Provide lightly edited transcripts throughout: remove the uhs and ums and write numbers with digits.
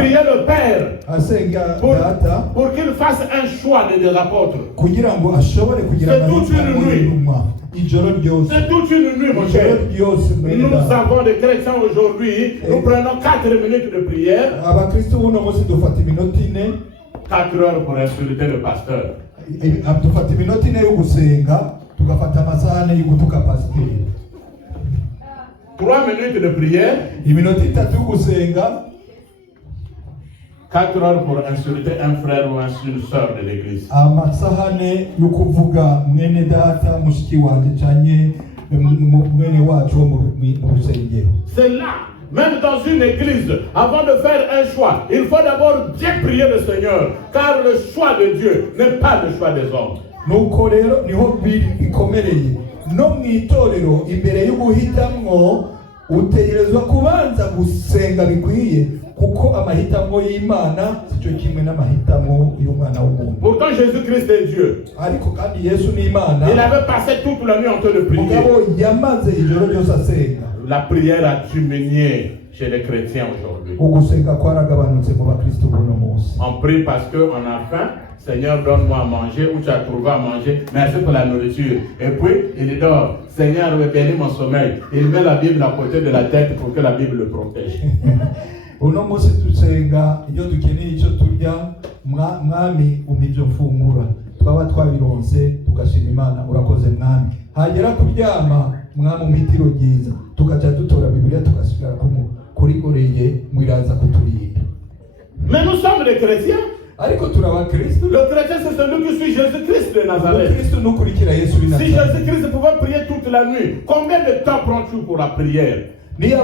prier le Père pour qu'il fasse un choix des apôtres. C'est toute une nuit. C'est toute une nuit, mon cher. Nous avons des chrétiens aujourd'hui, nous prenons 4 minutes de prière, 4 heures pour insulter le pasteur. 3 minutes de prière, 4 heures pour insulter un frère ou une soeur de l'église. C'est là, même dans une église, avant de faire un choix, il faut d'abord bien prier le Seigneur, car le choix de Dieu n'est pas le choix des hommes. No mwitorero imbere y'uguhitamwo utegerezwa kubanza gusenga bikwiye kuko amahitamo y'Imana cyo kimwe n'amahitamo y'umwana w'umuntu. Pourtant Jésus-Christ est Dieu. Ariko kandi Yesu ni Imana. Il avait passé toute la nuit en train de prier. Mugabo yamaze ijoro ryose asenga. La prière a diminué chez les chrétiens aujourd'hui. Ugusenga kwaragabanutse mu bakristo buno munsi. On prie parce que on a faim. Seigneur, donne-moi à manger, ou tu as trouvé à manger, merci pour la nourriture. Et puis, il dort. Seigneur, bénis mon sommeil. Il met la Bible à côté de la tête pour que la Bible le protège. Uno munsi dusenga iyo dukeneye icyo turya mwami umije mfungura twaba twabironse tugashima Imana urakoze mwami hagera kuryama mwami umitiro ryiza tukaja dutora Bibiliya tugasigara kuri goreye mwiraza kuturinda. Mais nous sommes des chrétiens. Le chrétien, c'est celui qui suit Jésus-Christ de Nazareth. Si Jésus-Christ pouvait prier toute la nuit, combien de temps prends-tu pour la prière? Je n'ai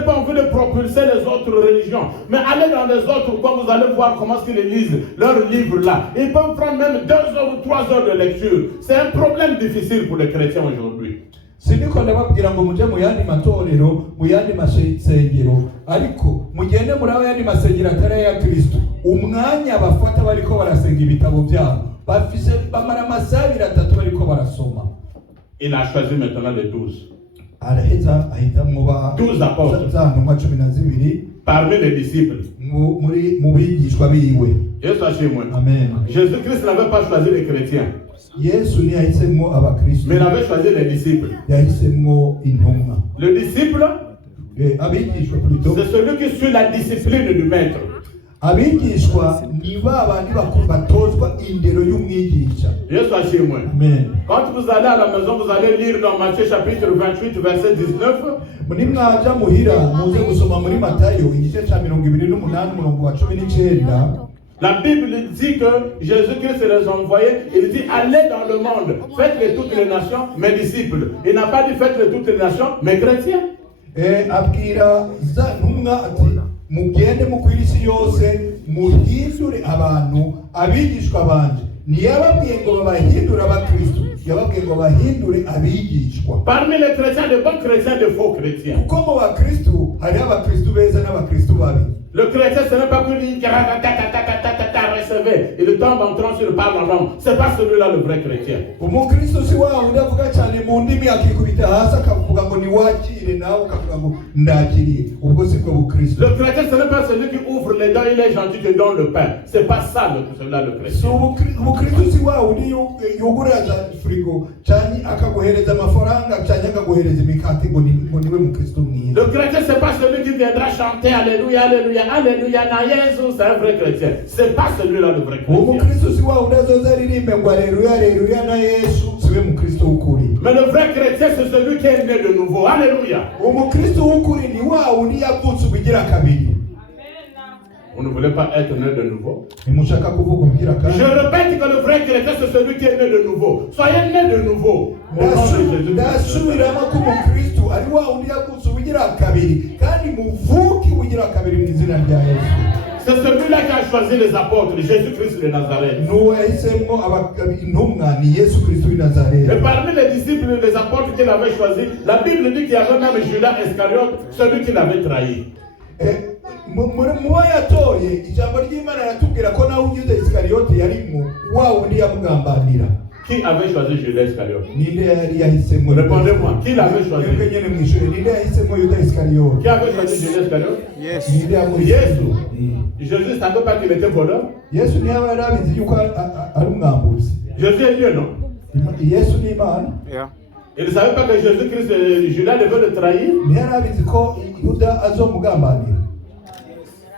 pas envie de propulser les autres religions, mais allez dans les autres coins, vous allez voir comment ils lisent leurs livres là. Ils peuvent prendre même 2 heures ou 3 heures de lecture. C'est un problème difficile pour les chrétiens aujourd'hui. Siniko ndababwira ngo muje mu yandi matorero mu yandi masengero ariko mugende muri yandi masengero atari ya Kristo umwanya bafata bariko barasenga ibitabo byabo bafise bamara amasabira 3 bariko barasoma. Il a choisi maintenant les 12. Araheza ahitamwo ba 12 apôtres parmi les disciples. Mu bigishwa biwe. Yesu ashimwe. Amen. Jésus-Christ n'avait pas choisi les chrétiens. Yesu ni yahisemwo abakristo. Mais il avait choisi les disciples. Yahisemwo intumwa. Le disciple, abigishwa plutôt, c'est celui qui suit la discipline du maître. Abigishwa ni babandi batozwa indero y'umwigisha. Yesu ashimwe. Amen. Quand vous allez à la maison, vous allez lire dans Matthieu chapitre 28 verset 19. Muri mwaja muhira muze gusoma muri Matayo igice ca 28 umurongo wa 19. La Bible dit que Jésus-Christ les envoyait, il dit allez dans le monde, faites-les toutes les nations, mes disciples. Il n'a pas dit faites-les toutes les nations, mes chrétiens. Abwira za ntumwa ati mugende mukwira isi yose muhindure abantu abigishwa banje. Niyababwiye ngo babahindure abakristo, yababwiye ngo bahindure abigishwa. Parmi les chrétiens, de bons chrétiens, de faux chrétiens. Kuko mu bakristo hari abakristo beza n'abakristo babi. Le chrétien, ce n'est pas que lui qui recevait, il tombe en transe, il parle en langue. C'est pas celui-là le vrai chrétien. Umukristo si wa udavuga cyane mu ndimi akikubita hasi akavuga ngo ni wakire nawe ukavuga ngo ndakiriye. Ubwo si bwo bukristo. Le chrétien, ce n'est pas celui qui ouvre les dents, il est gentil, te donne le pain. C'est pas ça celui-là le chrétien. So umukristo si wa uri yuguraza frigo cyane akaguhereza amafaranga cyane akaguhereza imikate ngo niwe mukristo mwiza. Le chrétien, c'est pas celui qui viendra chanter alléluia, alléluia, alléluia, na Jésus, c'est un vrai chrétien. C'est pas celui-là le vrai chrétien. Mais le vrai chrétien, c'est celui qui est né de nouveau. Alléluia. Vous ne voulez pas être né de nouveau? Je répète que le vrai chrétien, c'est celui qui est né de nouveau. Soyez né de nouveau. Au nom de Jésus. C'est celui-là qui a choisi les apôtres, Jésus-Christ de Nazareth. Et parmi les disciples, les apôtres qu'il avait choisis, la Bible dit qu'il y avait même Judas Iscariote, celui qui l'avait trahi. Qui avait choisi Judas Iscariote? Répondez-moi, qui l'avait choisi? Qui avait choisi Judas Iscariote? Jésus. Jésus ne savait pas qu'il était voleur. Jésus est Dieu, non? Il ne savait pas que Jésus-Christ, Judas devait le trahir.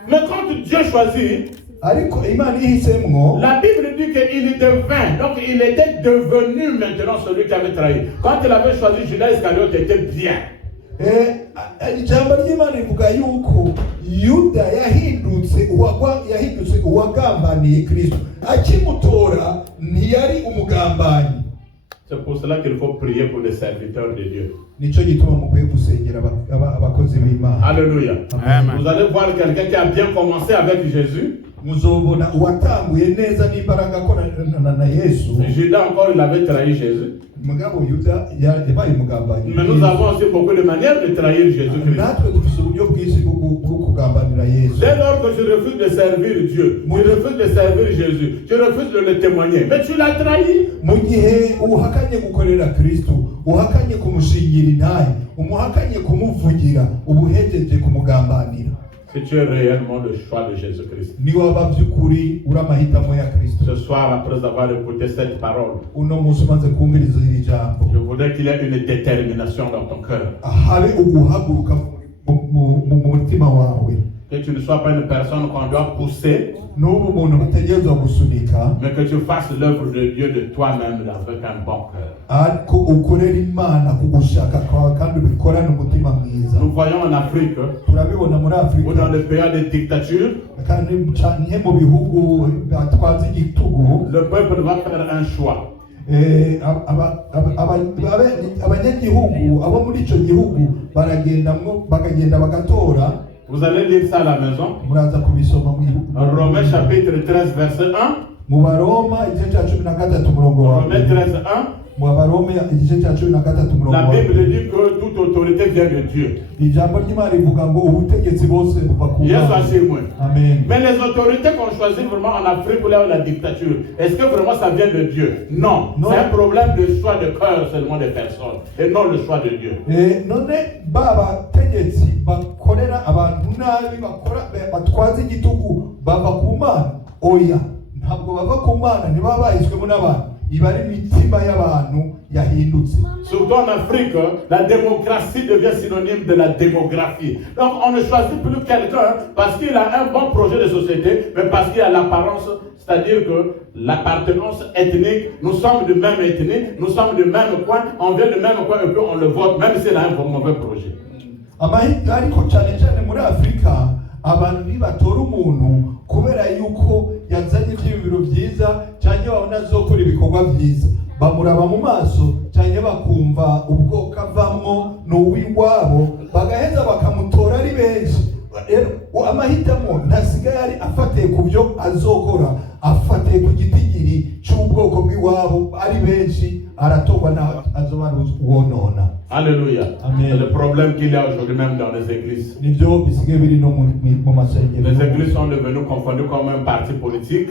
Mais quand Dieu choisit, la Bible dit qu'il devint, donc il était devenu maintenant celui qui avait trahi. Quand il avait choisi Judas Iscariote, il était bien. Yuda yahindutse uwagambaniye Kristo akimutora ntiyari umugambanyi. C'est pour cela qu'il faut prier pour les serviteurs de Dieu. Alléluia. Vous allez voir quelqu'un qui a bien commencé avec Jésus. Judas encore, il avait trahi Jésus. Mais nous avons aussi beaucoup de manières de trahir Jésus-Christ. Dès lors que je refuse de servir Dieu, je refuse de servir Jésus, je refuse de le témoigner, mais tu l'as trahi. Si tu es réellement le choix de Jésus-Christ. Ce soir, après avoir écouté cette parole, je voudrais qu'il y ait une détermination dans ton cœur. Que tu ne sois pas une personne qu'on doit pousser, mais que tu fasses l'œuvre de Dieu de toi-même avec un bon cœur. Nous voyons en Afrique, ou dans les pays de dictature, le peuple va faire un choix. Vous allez lire ça à la maison. Romains chapitre 13 verset 1. Romains 13 1. La Bible dit que toute autorité vient de Dieu. Mais les autorités qu'on choisit vraiment en Afrique ou là où la dictature, est-ce que vraiment ça vient de Dieu? Non. C'est un problème de choix de cœur seulement des personnes et non le choix de Dieu. Surtout en Afrique, la démocratie devient synonyme de la démographie. Donc on ne choisit plus quelqu'un parce qu'il a un bon projet de société, mais parce qu'il a l'apparence, c'est-à-dire que l'appartenance ethnique, nous sommes de même ethnie, nous sommes du même coin, on vient du même coin et puis on le vote, même s'il a un mauvais projet. Abantu ntibatora umuntu kubera yuko yazanye ibyibiro byiza cyane babona azokora ibikorwa byiza, bamuraba mu maso cyane bakumva ubwoko avamwo n'uw'iwabo bagaheza bakamutora ari benshi. Amahitamo ntasigaye ari afatiye ku byo azokora, afatiye ku gitigiri cy'ubwoko bw'iwabo ari benshi, aratorwa na azoba wonona. Alléluia. C'est le problème qu'il y a aujourd'hui même dans les églises. Les églises sont devenues confondues comme un parti politique.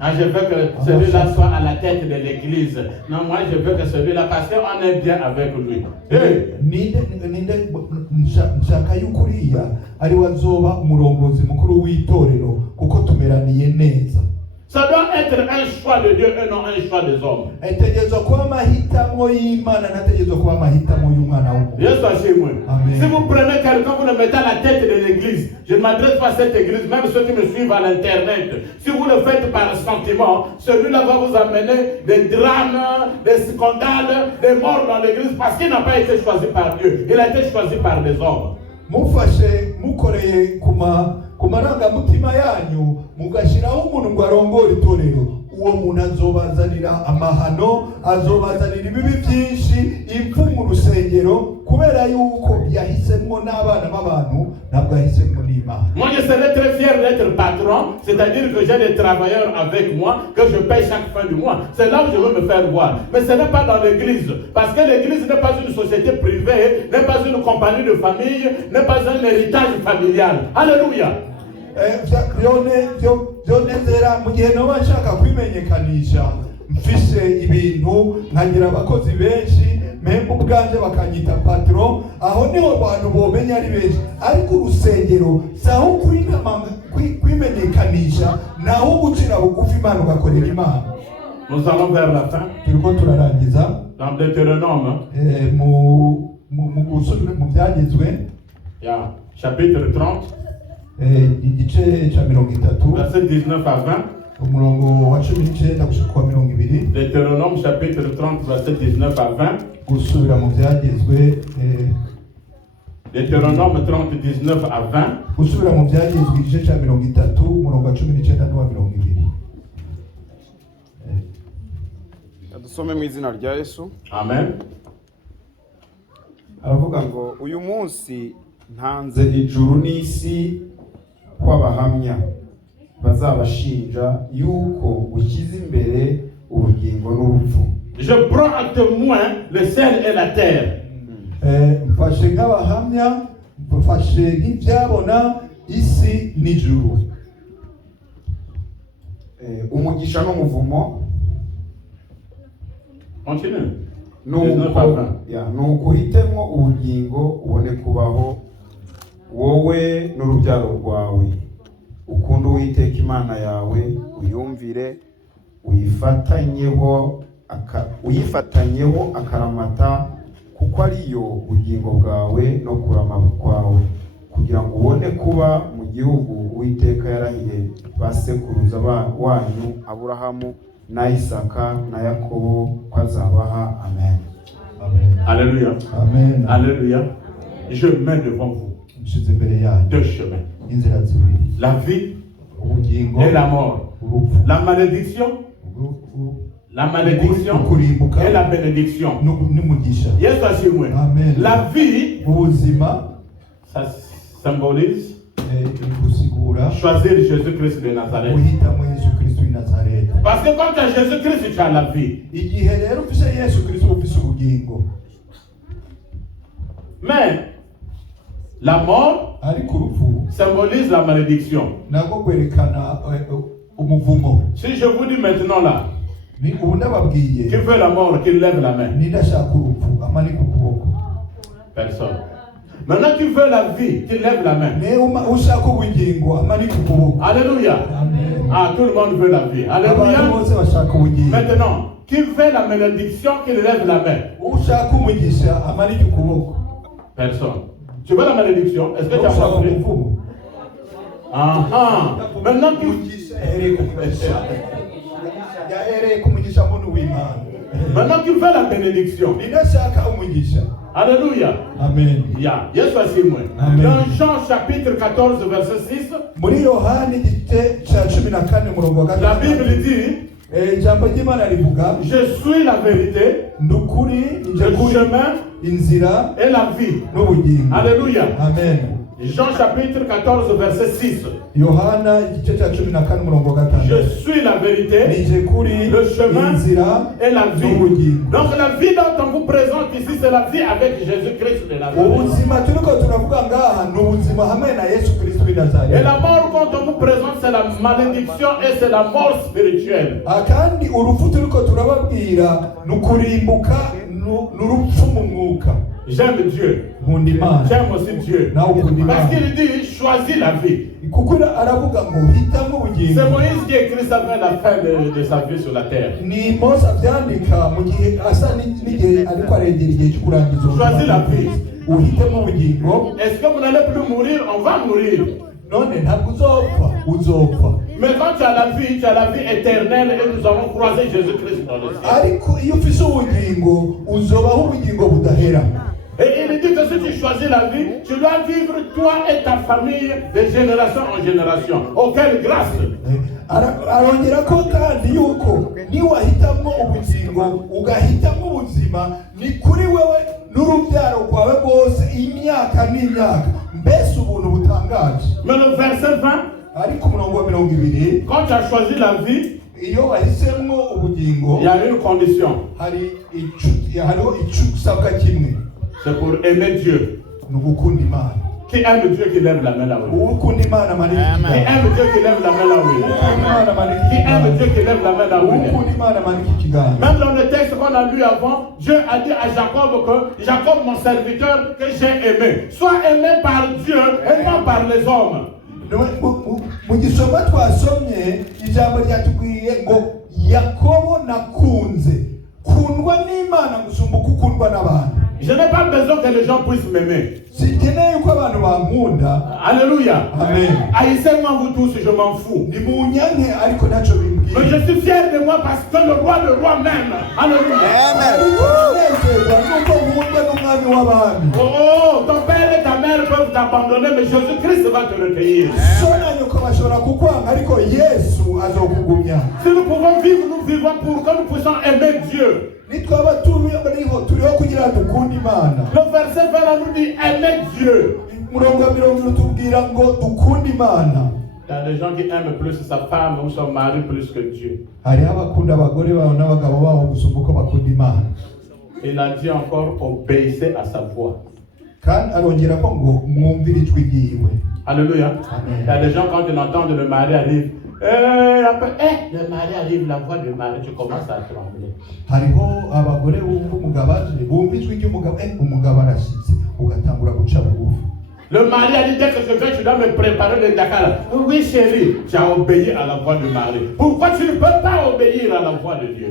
Ah, je veux que celui-là soit à la tête de l'église. Non, moi je veux que celui-là, parce qu'on est bien avec lui. Ça doit être un choix de Dieu et non un choix des hommes. Si vous prenez quelqu'un, vous le mettez à la tête de l'église, je ne m'adresse pas à cette église, même ceux qui me suivent à l'internet. Si vous le faites par sentiment, celui-là va vous amener des drames, des scandales, des morts dans l'église parce qu'il n'a pas été choisi par Dieu. Il a été choisi par des hommes. Kumaranga mutima yanyu mugashiraho umuntu ngo arongore itorero, uwo muntu azobazanira amahano, azobazanira ibibi byinshi, impfu mu rusengero, kubera yuko yahisemwo n'abana b'abantu ntabwo yahisemwo n'Imana. Moi je serais très fier d'être patron, c'est-à-dire que j'ai des travailleurs avec moi que je paye chaque fin du mois. C'est là où je veux me faire voir. Mais ce n'est pas dans l'église, parce que l'église n'est pas une société privée, n'est pas une compagnie de famille, n'est pas un héritage familial. Alléluia. byonezera mu gihe noba nshaka kwimenyekanisha mfise ibintu nkagira abakozi benshi membe ubwanje bakanyita patron, aho niho abantu bomenya ari benshi. Ariko urusengero saho kwimenyekanisha naho gucira bugufi Imana ugakorera Imana. Nous allons vers la fin. Turiko turarangiza Dans Deutéronome, mu gusubira mu byagezwe chapitre 30, igice cya 30 verset 19 à 20. umurongo wa 19 gushika kwa 20. Deutéronome chapitre 30 verset 19 à 20. Gusubira mu byagezwe Deutéronome 30 19 à 20. Gusubira mu byagezwe igice cya 30 umurongo wa 19 n'uwa 20. Dusome mu izina rya Yesu. Amen. Aravuga ngo uyu munsi ntanze ijuru n'isi kw'abahamya bazabashinja yuko ushyize imbere ubugingo n'urupfu. Je prends à témoin le ciel et la terre. Mfashe nk'abahamya, mfashe nk'ibyabona isi n'ijuru. Umugisha n'umuvumo. Continue. Nuko uhitemo ubugingo ubone kubaho wowe n'urubyaro rwawe. Ukunda Uwiteka Imana yawe, uyumvire, uyifatanyeho akaramata, kuko ariyo ubugingo bwawe no kurama kwawe, kugira ngo ubone kuba mu gihugu Uwiteka yarahiye basekuruza wanyu Aburahamu na Isaka na Yakobo ko azabaha. Amen. Alléluia. Amen. Alléluia. Je mets devant vous deux chemins. La vie et la mort. La malédiction et la bénédiction. Yes, assure-moi. La vie, ça symbolise choisir Jésus-Christ de Nazareth. Parce que quand tu as Jésus-Christ, tu as la vie. Mais la mort symbolise la malédiction. Si je vous dis maintenant là, qui veut la mort, qui lève la main? Personne. Maintenant, qui veut la vie, qui lève la main? Alléluia. Ah, tout le monde veut la vie. Alléluia. Maintenant, qui veut la malédiction, qui lève la main? Personne. Tu veux la malédiction? Est-ce que tu as compris? Maintenant, maintenant tu fais la bénédiction. Alléluia. Amen. Yes, moi. Dans Jean chapitre 14 verset 6, la Bible dit, je suis la vérité, le chemin et la vie. Alléluia. Amen. Jean chapitre 14 verset 6. Je suis la vérité, le chemin et la vie. Donc la vie dont on vous présente ici, c'est la vie avec Jésus-Christ de Nazareth. Et la mort quand on vous présente, c'est la malédiction et c'est la mort spirituelle. J'aime Dieu. J'aime aussi Dieu. Parce qu'il dit choisis la vie. C'est Moïse qui écrit ça vers la fin de sa vie sur la terre. Choisis la vie. Est-ce que vous n'allez plus mourir? On va mourir. Mais quand tu as la vie éternelle et nous allons croiser Jésus-Christ dans le ciel. Et il dit que si tu choisis la vie, tu dois vivre toi et ta famille de génération en génération. Auquel grâce. Arongera ko kandi yuko niwahitamo ubugingo ugahitamo ubuzima ni kuri wewe n'urubyaro kwawe rwose imyaka n'imyaka mbese ubuntu butangaje. Mais le verset 20, ariko umurongo wa 20, quand tu as choisi la vie, iyo wahisemwo ubugingo, il y a une condition. Hariho icusabwa kimwe. C'est pour aimer Dieu. Qui aime Dieu qui lève la main là où? Qui aime Dieu qui lève la main là où? Qui aime Dieu qui lève la main là où? Même dans le texte qu'on a lu avant, Dieu a dit à Jacob que Jacob, mon serviteur, que j'ai aimé. Sois aimé par Dieu et non par les hommes. Mu gisoma twasomye ijambo ryatubwiye ngo Yakobo nakunze kundwa n'Imana gusumba kukundwa n'abantu. Je n'ai pas besoin que les gens puissent m'aimer. Sikeneye yuko abantu bankunda. Alléluia. Amen. Haïssez-moi vous tous, je m'en fous. Ni munyanke ariko ntaco bimbwiye. Mais je suis fier de moi parce que le roi m'aime. Alléluia. Amen. Oh, ton père et ta mère peuvent t'abandonner, mais Jésus-Christ va te recueillir. Si nous pouvons vivre, nous vivons pour que nous puissions aimer Dieu. Le verset 20 nous dit aimer Dieu. Il y a des gens qui aiment plus sa femme ou son mari plus que Dieu. Il a dit encore obéissez à sa voix. Alléluia. Il y a des gens quand ils entendent le mari arrive, le mari arrive, la voix du mari, tu commences à trembler. Le mari a dit dès que je viens, tu dois me préparer le Dakar. Oui chérie, tu as obéi à la voix du mari. Pourquoi tu ne peux pas obéir à la voix de Dieu?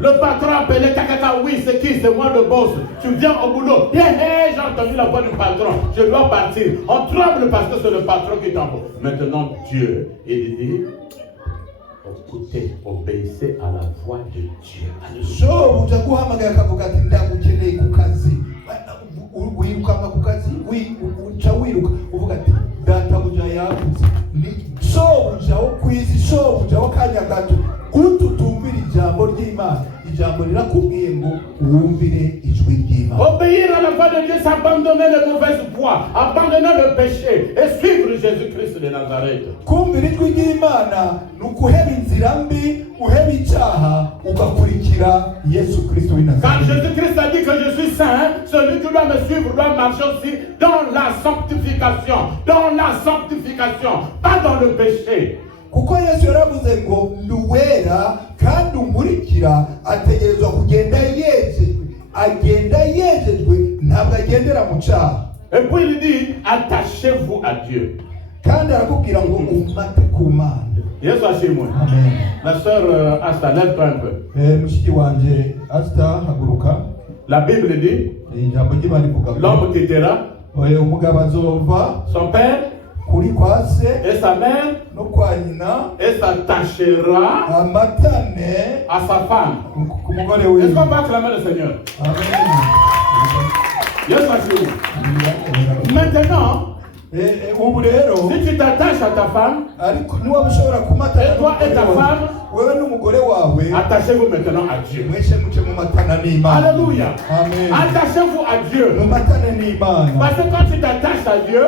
Le patron appelé Kakaka, oui c'est qui? C'est moi le boss. Tu viens au boulot. J'ai entendu la voix du patron. Je dois partir. On tremble parce que c'est le patron qui t'envoie. Maintenant Dieu, il dit écoutez, obéissez à la voix de Dieu. Obéir à la voix de Dieu, c'est abandonner les mauvaises voies, abandonner le péché et suivre Jésus-Christ de Nazareth. Quand Jésus-Christ a dit que je suis saint, celui qui doit me suivre doit marcher aussi dans la sanctification. Dans la sanctification, pas dans le péché. Kuko Yesu yaravuze ngo nduwera kandi umurikira ategerezwa kugenda yejejwe agenda yejejwe ntabwo agendera mu cyaha. Et puis il dit attachez-vous à Dieu. Kandi arakubwira ngo umate ku Mana. Yesu ashimwe. Amen. Ma sœur Asta, lève-toi un peu. Mushiki wanje Asta haguruka. La Bible dit l'homme quittera son père et sa mère et s'attachera à sa femme. Est-ce qu'on va acclamer le Seigneur? Yes, maintenant, si tu t'attaches à ta femme, et toi et ta femme, attachez-vous maintenant à Dieu. Alléluia. Attachez-vous à Dieu. Parce que quand tu t'attaches à Dieu,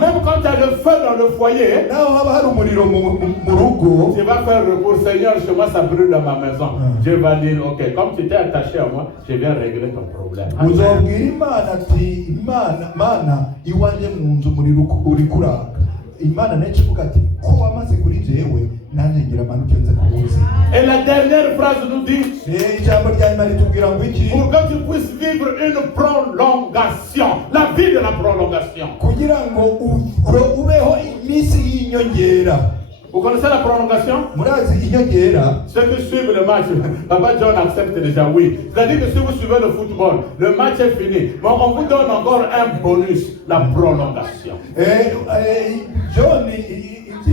même quand tu as le feu dans le foyer, tu vas faire recours. Seigneur, chez moi ça brûle dans ma maison. Dieu va dire, ok, comme tu t'es attaché à moi, je viens régler ton problème. Iwanje munzu muri uri kuraka Imana nechivuga ati ko wamaze kuri jewe nanjye ngira manuke nze kubuzi. Et la dernière phrase nous dit ijambo rya Imana ritubwira ngo iki pour que tu puisses vivre une prolongation, la vie de la prolongation. Kugira ngo ubeho imisi y'inyongera. Vous connaissez la prolongation? Ceux qui suivent le match, Papa John accepte déjà, oui. C'est-à-dire que si vous suivez le football, le match est fini. Mais on vous donne encore un bonus, la prolongation. John,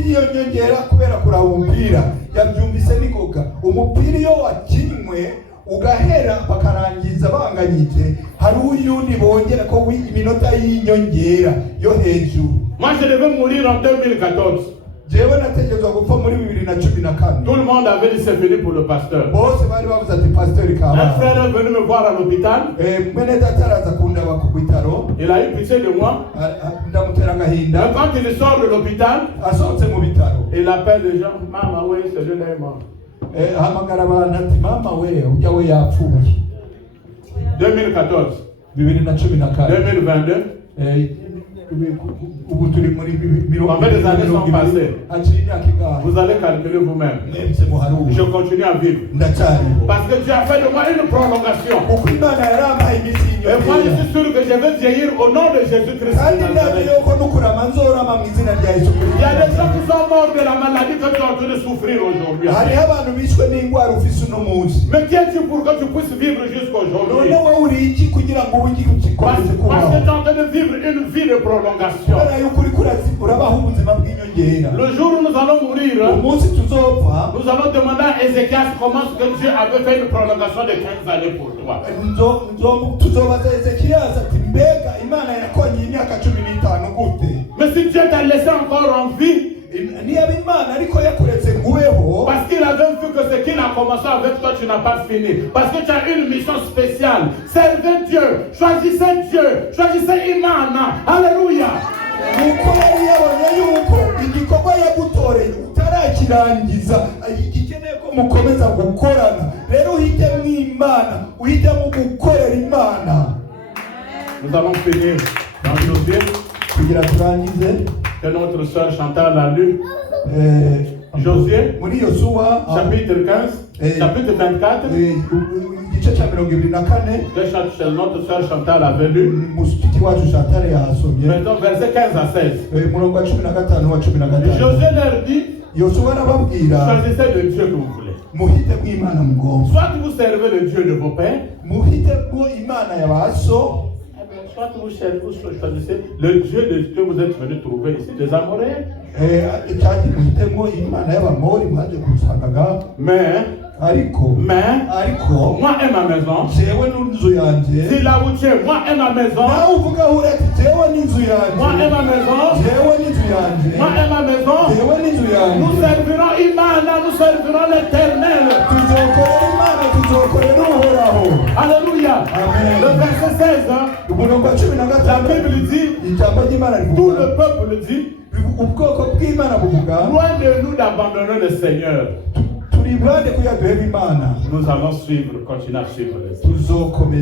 iyo nyongera kubera kuraba umupira yabyumvise nikoga umupira iyo wakinwe ugahera bakarangiza banganyije hari uyundi bongera ko iminota y'inyongera yo hejuru. Moi je devais mourir en 2014. jewe nategezwa gupfa muri 2014. Tout le monde avait dit c'est fini pour le pasteur. Bose bari bavuze ati pasteur Un Kabanda. frère est venu me voir à l'hôpital. Mwene data araza kundaba ku bitaro. Il a eu pitié de moi. Ndamutera agahinda. Et quand il sort de l'hôpital, Asohotse mu bitaro. il appelle les gens. Maman, oui, c'est le est mort. Hamagara abantu ati mama we ujya we yapfuye. 2014. 2014. 2022. Ubu turi muri Combien des années sont passées? Vous allez calculer vous-même. Je continue à vivre. Parce que Dieu a fait de moi une prolongation. Et moi je suis sûr que je vais vieillir au nom de Jésus-Christ. Il y a des gens qui sont morts de la maladie que tu es en train de souffrir aujourd'hui. Mais qui es-tu pour que tu puisses vivre jusqu'aujourd'hui? Parce que tu es en train de vivre une vie de prolongation. Le jour où nous allons mourir, nous allons demander à Ézéchias comment est-ce que Dieu avait fait une prolongation de 15 années pour toi. Mais si Dieu t'a laissé encore en vie, parce qu'il avait vu que ce qu'il a commencé avec toi, tu n'as pas fini. Parce que tu as une mission spéciale. Servez Dieu, choisissez Imana. Alléluia. Nous allons finir dans Josué que notre soeur Chantal a lu. Josué, chapitre 15, chapitre 24, que notre soeur Chantal avait lu. Maintenant, verset 15 à 16. Josué leur dit, choisissez le Dieu que vous voulez. Soit vous servez le Dieu de vos pères, soit vous choisissez le Dieu que vous êtes venu trouver ici, des Amoréens. Mais moi et ma maison, si là où tu es, moi et ma maison, moi et ma maison, nous servirons Imana, nous servirons l'Éternel. Alléluia. Le verset 16, la Bible dit, tout le peuple dit, loin de nous d'abandonner le Seigneur. Nous allons suivre, continuer à suivre les